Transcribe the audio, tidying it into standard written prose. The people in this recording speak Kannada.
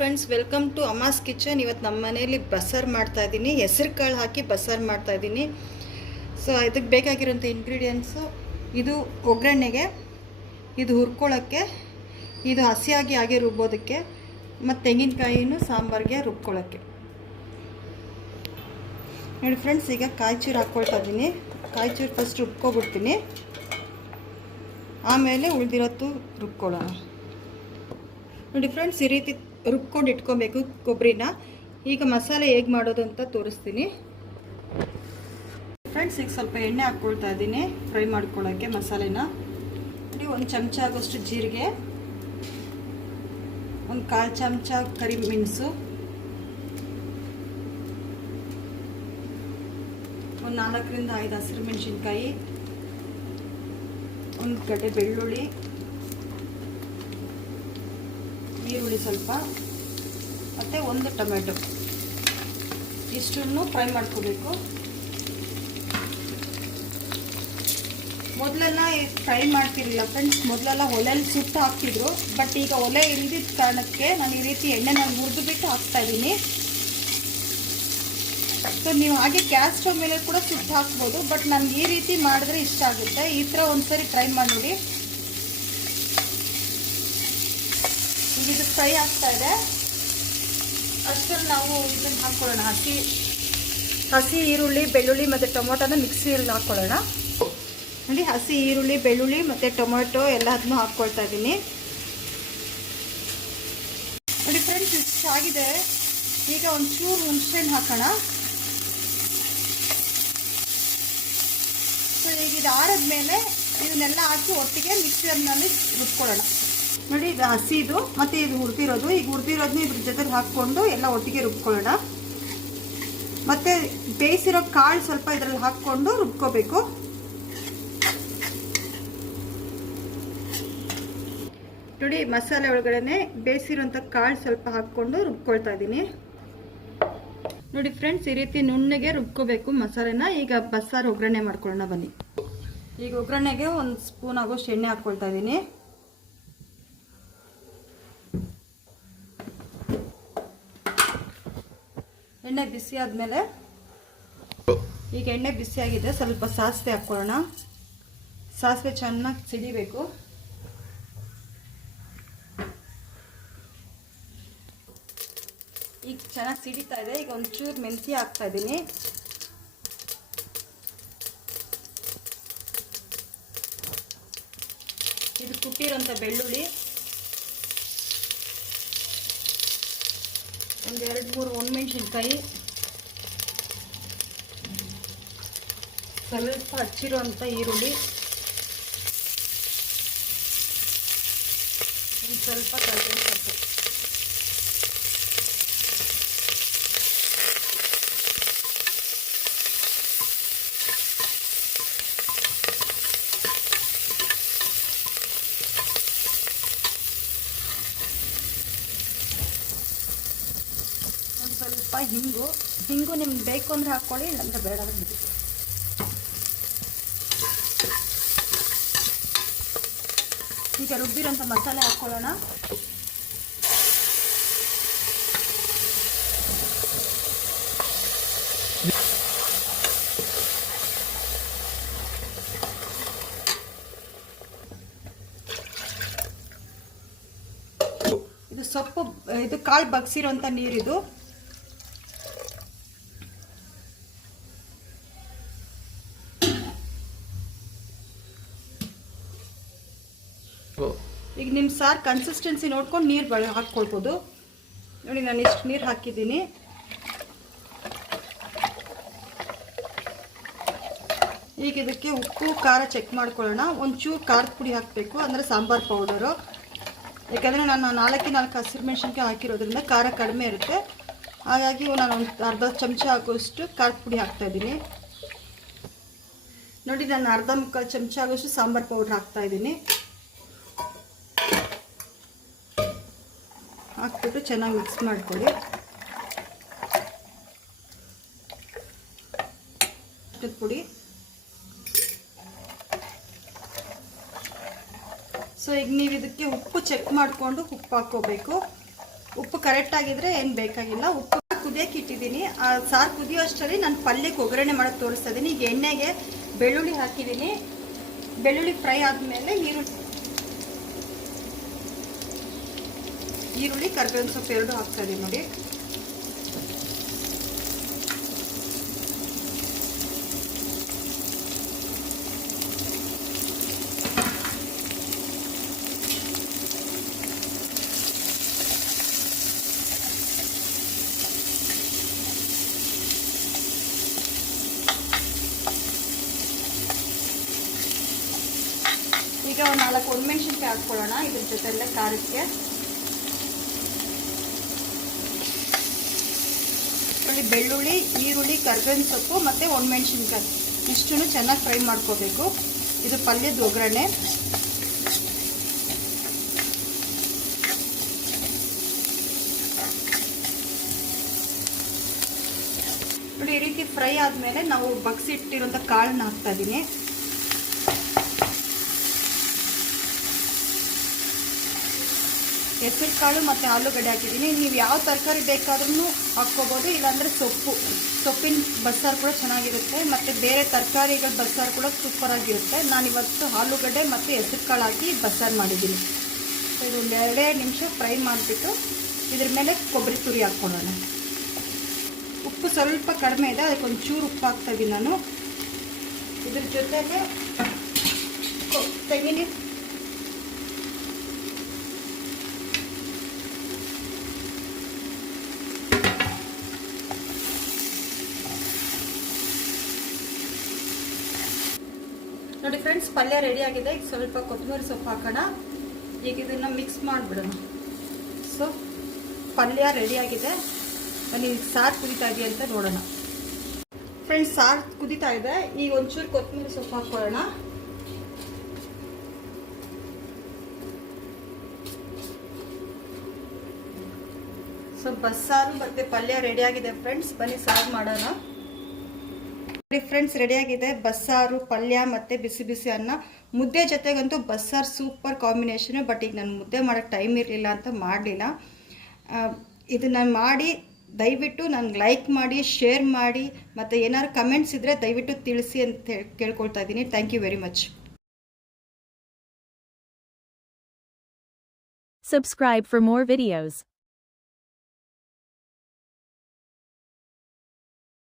Friends, welcome to Amma's kitchen. ಇವತ್ತು ನಮ್ಮ ಮನೆಯಲ್ಲಿ ಬಸ್ಸಾರು ಮಾಡ್ತಾಯಿದ್ದೀನಿ. ಹೆಸರು ಕಾಳು ಹಾಕಿ ಬಸ್ಸಾರು ಮಾಡ್ತಾಯಿದ್ದೀನಿ. ಸೊ ಇದಕ್ಕೆ ಬೇಕಾಗಿರೋಂಥ ಇಂಗ್ರೀಡಿಯೆಂಟ್ಸು ಇದು ಒಗ್ಗರಣೆಗೆ, ಇದು ಹುರ್ಕೊಳ್ಳೋಕ್ಕೆ, ಇದು ಹಸಿಯಾಗಿ ಹಾಗೆ ರುಬ್ಬೋದಕ್ಕೆ, ಮತ್ತು ತೆಂಗಿನಕಾಯಿನೂ ಸಾಂಬಾರಿಗೆ ರುಬ್ಕೊಳ್ಳೋಕ್ಕೆ. ನೋಡಿ ಫ್ರೆಂಡ್ಸ್, ಈಗ ಕಾಯಿಚೂರು ಹಾಕ್ಕೊಳ್ತಾ ಇದ್ದೀನಿ. ಕಾಯಿಚೂರು ಫಸ್ಟ್ ರುಬ್ಕೊಬಿಡ್ತೀನಿ, ಆಮೇಲೆ ಉಳಿದಿರೋದು ರುಬ್ಕೊಳ್ಳೋಣ. ನೋಡಿ ಫ್ರೆಂಡ್ಸ್, ಈ ರೀತಿ ರುಬ್ಕೊಂಡು ಇಟ್ಕೊಬೇಕು ಕೊಬ್ಬರಿನ. ಈಗ ಮಸಾಲೆ ಹೇಗೆ ಮಾಡೋದು ಅಂತ ತೋರಿಸ್ತೀನಿ. ಫ್ರೆಂಡ್ಸ್, ಈಗ ಸ್ವಲ್ಪ ಎಣ್ಣೆ ಹಾಕ್ಕೊಳ್ತಾ ಇದ್ದೀನಿ ಫ್ರೈ ಮಾಡ್ಕೊಳ್ಳೋಕ್ಕೆ ಮಸಾಲೆನ. ನೋಡಿ, ಒಂದು ಚಮಚ ಆಗೋಷ್ಟು ಜೀರಿಗೆ, ಒಂದು 1/4 ಚಮಚ ಕರಿಮೆಣಸು, ಒಂದು 4ರಿಂದ 5 ಹಸಿರು ಮೆಣಸಿನ್ಕಾಯಿ, ಒಂದು ಗಡ್ಡೆ ಬೆಳ್ಳುಳ್ಳಿ, ಈರುಳ್ಳಿ ಸ್ವಲ್ಪ, ಮತ್ತು ಒಂದು ಟೊಮೆಟೊ. ಇಷ್ಟನ್ನು ಫ್ರೈ ಮಾಡ್ಕೋಬೇಕು. ಮೊದಲೆಲ್ಲ ಫ್ರೈ ಮಾಡ್ತಿರಲಿಲ್ಲ ಫ್ರೆಂಡ್ಸ್, ಮೊದಲೆಲ್ಲ ಒಲೆಯಲ್ಲಿ ಸುಟ್ಟು ಹಾಕ್ತಿದ್ರು. ಬಟ್ ಈಗ ಒಲೆ ಇಲ್ದಿದ್ದ ಕಾರಣಕ್ಕೆ ನಾನು ಈ ರೀತಿ ಎಣ್ಣೆನ ಹುರಿದುಬಿಟ್ಟು ಹಾಕ್ತಾಯಿದ್ದೀನಿ. ಸೊ ನೀವು ಹಾಗೆ ಗ್ಯಾಸ್ ಸ್ಟವ್ ಮೇಲೆ ಕೂಡ ಸುಟ್ಟು ಹಾಕ್ಬೋದು, ಬಟ್ ನನಗೆ ಈ ರೀತಿ ಮಾಡಿದ್ರೆ ಇಷ್ಟ ಆಗುತ್ತೆ. ಈ ಥರ ಒಂದ್ಸರಿ ಟ್ರೈ ಮಾಡಿ ನೋಡಿ. ಇದು ಫ್ರೈ ಆಗ್ತಾ ಇದೆ, ಅಷ್ಟರಲ್ಲಿ ನಾವು ಇದನ್ನು ಹಾಕ್ಕೊಳ್ಳೋಣ. ಹಸಿ ಈರುಳ್ಳಿ, ಬೆಳ್ಳುಳ್ಳಿ ಮತ್ತು ಟೊಮೊಟೊನ ಮಿಕ್ಸಿಯಲ್ಲಿ ಹಾಕ್ಕೊಳ್ಳೋಣ. ನೋಡಿ, ಹಸಿ ಈರುಳ್ಳಿ, ಬೆಳ್ಳುಳ್ಳಿ ಮತ್ತು ಟೊಮೊಟೊ ಎಲ್ಲದನ್ನೂ ಹಾಕ್ಕೊಳ್ತಾ ಇದ್ದೀನಿ. ನೋಡಿ ಫ್ರೆಂಡ್ಸ್, ಇಷ್ಟ ಆಗಿದೆ. ಈಗ ಒಂಚೂರು ಹುಣಸೆಹಣ್ಣು ಹಾಕೋಣ. ಸೊ ಈಗ ಇದು ಆರಿದ್ಮೇಲೆ ಇದನ್ನೆಲ್ಲ ಹಾಕಿ ಒಟ್ಟಿಗೆ ಮಿಕ್ಸರ್ನಲ್ಲಿ ರುಬ್ಕೊಳ್ಳೋಣ. ನೋಡಿ, ಇದು ಹಸಿದು ಮತ್ತು ಇದು ಹುರಿದಿರೋದು. ಈಗ ಹುರಿದಿರೋದನ್ನ ಇದ್ರ ಜೊತೆಗೆ ಹಾಕ್ಕೊಂಡು ಎಲ್ಲ ಒಟ್ಟಿಗೆ ರುಬ್ಕೊಳ್ಳೋಣ. ಮತ್ತು ಬೇಯಿಸಿರೋ ಕಾಳು ಸ್ವಲ್ಪ ಇದರಲ್ಲಿ ಹಾಕ್ಕೊಂಡು ರುಬ್ಕೋಬೇಕು. ನೋಡಿ, ಮಸಾಲೆ ಒಳಗಡೆ ಬೇಯಿಸಿರೋಂಥ ಕಾಳು ಸ್ವಲ್ಪ ಹಾಕ್ಕೊಂಡು ರುಬ್ಕೊಳ್ತಾ ಇದ್ದೀನಿ. ನೋಡಿ ಫ್ರೆಂಡ್ಸ್, ಈ ರೀತಿ ನುಣ್ಣಗೆ ರುಬ್ಕೋಬೇಕು ಮಸಾಲೆನ. ಈಗ ಬಸ್ಸಾರು ಒಗ್ಗರಣೆ ಮಾಡ್ಕೊಳ್ಳೋಣ ಬನ್ನಿ. ಈಗ ಒಗ್ಗರಣೆಗೆ 1 ಸ್ಪೂನ್ ಆಗೋಷ್ಟು ಎಣ್ಣೆ ಹಾಕ್ಕೊಳ್ತಾ ಇದ್ದೀನಿ. ಎಣ್ಣೆ ಬಿಸಿ ಆದಮೇಲೆ, ಈಗ ಎಣ್ಣೆ ಬಿಸಿಯಾಗಿದೆ, ಸ್ವಲ್ಪ ಸಾಸಿವೆ ಹಾಕ್ಕೊಳ್ಳೋಣ. ಸಾಸಿವೆ ಚೆನ್ನಾಗಿ ಸಿಡಿಬೇಕು. ಈಗ ಚೆನ್ನಾಗಿ ಸಿಡಿತಾ ಇದೆ. ಈಗ ಒಂಚೂರು ಮೆಂತ್ಯ ಹಾಕ್ತಾ ಇದ್ದೀನಿ. ಇದು ಕುಟ್ಟಿರೋಂಥ ಬೆಳ್ಳುಳ್ಳಿ, ಒಂದು 2-3 ಒಣಮೆಣಸಿನ್ಕಾಯಿ, ಸ್ವಲ್ಪ ಹಚ್ಚಿರೋಂಥ ಈರುಳ್ಳಿ, ಒಂದು ಸ್ವಲ್ಪ ಕರಿಬೇವು ಸೊಪ್ಪು. ಸ್ವಲ್ಪ ಹಿಂಗು ನಿಮ್ಗೆ ಬೇಕು ಅಂದರೆ ಹಾಕ್ಕೊಳ್ಳಿ, ಇಲ್ಲಾಂದರೆ ಬೇಡ ಅಂದರೆ ಬಿಡಿ. ಈಗ ರುಬ್ಬಿರೋಂಥ ಮಸಾಲೆ ಹಾಕ್ಕೊಳ್ಳೋಣ. ಇದು ಸೊಪ್ಪು, ಇದು ಕಾಳು ಬಗ್ಸಿರೋಂಥ ನೀರಿದು. ಈಗ ನಿಮ್ಮ ಸಾರು ಕನ್ಸಿಸ್ಟೆನ್ಸಿ ನೋಡ್ಕೊಂಡು ನೀರು ಹಾಕ್ಕೊಳ್ಬೋದು. ನೋಡಿ, ನಾನು ಇಷ್ಟು ನೀರು ಹಾಕಿದ್ದೀನಿ. ಈಗ ಇದಕ್ಕೆ ಉಪ್ಪು ಖಾರ ಚೆಕ್ ಮಾಡ್ಕೊಳ್ಳೋಣ. ಒಂಚೂರು ಖಾರದ ಪುಡಿ ಹಾಕಬೇಕು, ಅಂದರೆ ಸಾಂಬಾರು ಪೌಡರು. ಯಾಕಂದರೆ ನಾನು 4 ಹಸಿರು ಮೆಣಸಿನ್ಕಾಯಿ ಹಾಕಿರೋದ್ರಿಂದ ಖಾರ ಕಡಿಮೆ ಇರುತ್ತೆ. ಹಾಗಾಗಿ ನಾನು ಒಂದು ಅರ್ಧ ಚಮಚ ಆಗೋಷ್ಟು ಖಾರದ ಪುಡಿ ಹಾಕ್ತಾಯಿದ್ದೀನಿ. ನೋಡಿ, ನಾನು ಅರ್ಧ ಮುಕ್ಕಾಲು ಚಮಚ ಆಗೋಷ್ಟು ಸಾಂಬಾರು ಪೌಡ್ರ್ ಹಾಕ್ತಾಯಿದ್ದೀನಿ. ಹಾಕ್ಬಿಟ್ಟು ಚೆನ್ನಾಗಿ ಮಿಕ್ಸ್ ಮಾಡ್ಕೊಳ್ಳಿ. ಪುಡಿ ಸೊ ಈಗ ನೀವು ಇದಕ್ಕೆ ಉಪ್ಪು ಚೆಕ್ ಮಾಡಿಕೊಂಡು ಉಪ್ಪು ಹಾಕೋಬೇಕು. ಉಪ್ಪು ಕರೆಕ್ಟಾಗಿದ್ದರೆ ಏನು ಬೇಕಾಗಿಲ್ಲ. ಉಪ್ಪು ಕುದಿಯೋಕೆ ಇಟ್ಟಿದ್ದೀನಿ. ಆ ಸಾರು ಕುದಿಯೋ ಅಷ್ಟರಲ್ಲಿ ನಾನು ಪಲ್ಯಕ್ಕೆ ಒಗ್ಗರಣೆ ಮಾಡೋಕ್ಕೆ ತೋರಿಸ್ತಾ ಇದ್ದೀನಿ. ಈಗ ಎಣ್ಣೆಗೆ ಬೆಳ್ಳುಳ್ಳಿ ಹಾಕಿದ್ದೀನಿ. ಬೆಳ್ಳುಳ್ಳಿ ಫ್ರೈ ಆದಮೇಲೆ ಈರುಳ್ಳಿ ಕರಿಬೇವಿನ ಸೊಪ್ಪು ಎರಡು ಹಾಕ್ತಾ ಇದ್ದೀನಿ ನೋಡಿ. ಈಗ ಒಂದು 4 ಒಣಮೆಣಸಿನ್ಕಾಯಿ ಹಾಕ್ಕೊಳ್ಳೋಣ ಇದ್ರ ಜೊತೆಲ್ಲ ಖಾರಕ್ಕೆ. ಬೆಳ್ಳುಳ್ಳಿ, ಈರುಳ್ಳಿ, ಕರಿಬೇವಿನ ಸೊಪ್ಪು ಮತ್ತು ಒಣಮೆಣಸಿನ್ಕಾಯಿ ಇಷ್ಟನ್ನು ಚೆನ್ನಾಗಿ ಫ್ರೈ ಮಾಡ್ಕೋಬೇಕು. ಇದು ಪಲ್ಯದ ಒಗ್ಗರಣೆ. ನೋಡಿ, ಈ ರೀತಿ ಫ್ರೈ ಆದಮೇಲೆ ನಾವು ಬಗ್ಸಿಟ್ಟಿರೋಂಥ ಕಾಳನ್ನ ಹಾಕ್ತಾ ಇದ್ದೀನಿ. ಹೆಸರು ಕಾಳು ಮತ್ತು ಆಲೂಗಡ್ಡೆ ಹಾಕಿದ್ದೀನಿ. ನೀವು ಯಾವ ತರಕಾರಿ ಬೇಕಾದ್ರೂ ಹಾಕ್ಕೋಬೋದು, ಇಲ್ಲಾಂದರೆ ಸೊಪ್ಪಿನ ಬಸ್ಸಾರು ಕೂಡ ಚೆನ್ನಾಗಿರುತ್ತೆ, ಮತ್ತು ಬೇರೆ ತರಕಾರಿಗಳ ಬಸ್ಸಾರು ಕೂಡ ಸೂಪರಾಗಿರುತ್ತೆ. ನಾನಿವತ್ತು ಆಲೂಗಡ್ಡೆ ಮತ್ತು ಹೆಸರು ಕಾಳು ಹಾಕಿ ಬಸ್ಸಾರು ಮಾಡಿದ್ದೀನಿ. ಇದೊಂದು 2 ನಿಮಿಷ ಫ್ರೈ ಮಾಡಿಬಿಟ್ಟು ಇದ್ರ ಮೇಲೆ ಕೊಬ್ಬರಿ ತುರಿ ಹಾಕ್ಕೊಳ್ಳೋಣ. ಉಪ್ಪು ಸ್ವಲ್ಪ ಕಡಿಮೆ ಇದೆ, ಅದಕ್ಕೆ ಒಂಚೂರು ಉಪ್ಪು ಹಾಕ್ತಾಯಿದ್ದೀನಿ ನಾನು. ಇದ್ರ ಜೊತೆಗೆ ತೆಂಗಿನ ನೋಡಿ ಫ್ರೆಂಡ್ಸ್, ಪಲ್ಯ ರೆಡಿ ಆಗಿದೆ. ಈಗ ಸ್ವಲ್ಪ ಕೊತ್ತಂಬರಿ ಸೊಪ್ಪು ಹಾಕೋಣ. ಈಗ ಇದನ್ನು ಮಿಕ್ಸ್ ಮಾಡಿಬಿಡೋಣ. ಸೊ ಪಲ್ಯ ರೆಡಿ ಆಗಿದೆ. ಈಗ ಸಾರು ಕುದೀತಾ ಇದೆಯಾ ಅಂತ ನೋಡೋಣ. ಫ್ರೆಂಡ್ಸ್, ಸಾರು ಕುದೀತಾ ಇದೆ. ಈಗ ಒಂಚೂರು ಕೊತ್ತಂಬರಿ ಸೊಪ್ಪು ಹಾಕೊಳ್ಳೋಣ. ಸೊ ಬಸ್ಸಾರು ಮತ್ತು ಪಲ್ಯ ರೆಡಿ ಆಗಿದೆ ಫ್ರೆಂಡ್ಸ್. ಬನ್ನಿ ಸಾರು ಮಾಡೋಣ. ಫ್ರೆಂಡ್ಸ್, ರೆಡಿಯಾಗಿದೆ ಬಸ್ಸಾರು, ಪಲ್ಯ ಮತ್ತು ಬಿಸಿ ಬಿಸಿ ಅನ್ನ. ಮುದ್ದೆ ಜೊತೆಗಂತೂ ಬಸ್ಸಾರು ಸೂಪರ್ ಕಾಂಬಿನೇಷನು. ಬಟ್ ಈಗ ನಾನು ಮುದ್ದೆ ಮಾಡೋಕ್ಕೆ ಟೈಮ್ ಇರಲಿಲ್ಲ ಅಂತ ಮಾಡಲಿಲ್ಲ. ಇದನ್ನು ಮಾಡಿ ದಯವಿಟ್ಟು ನನಗೆ ಲೈಕ್ ಮಾಡಿ, ಶೇರ್ ಮಾಡಿ, ಮತ್ತು ಏನಾದ್ರು ಕಮೆಂಟ್ಸ್ ಇದ್ದರೆ ದಯವಿಟ್ಟು ತಿಳಿಸಿ ಅಂತ ಕೇಳ್ಕೊಳ್ತಾ ಇದ್ದೀನಿ. Thank you very much. Subscribe for more videos.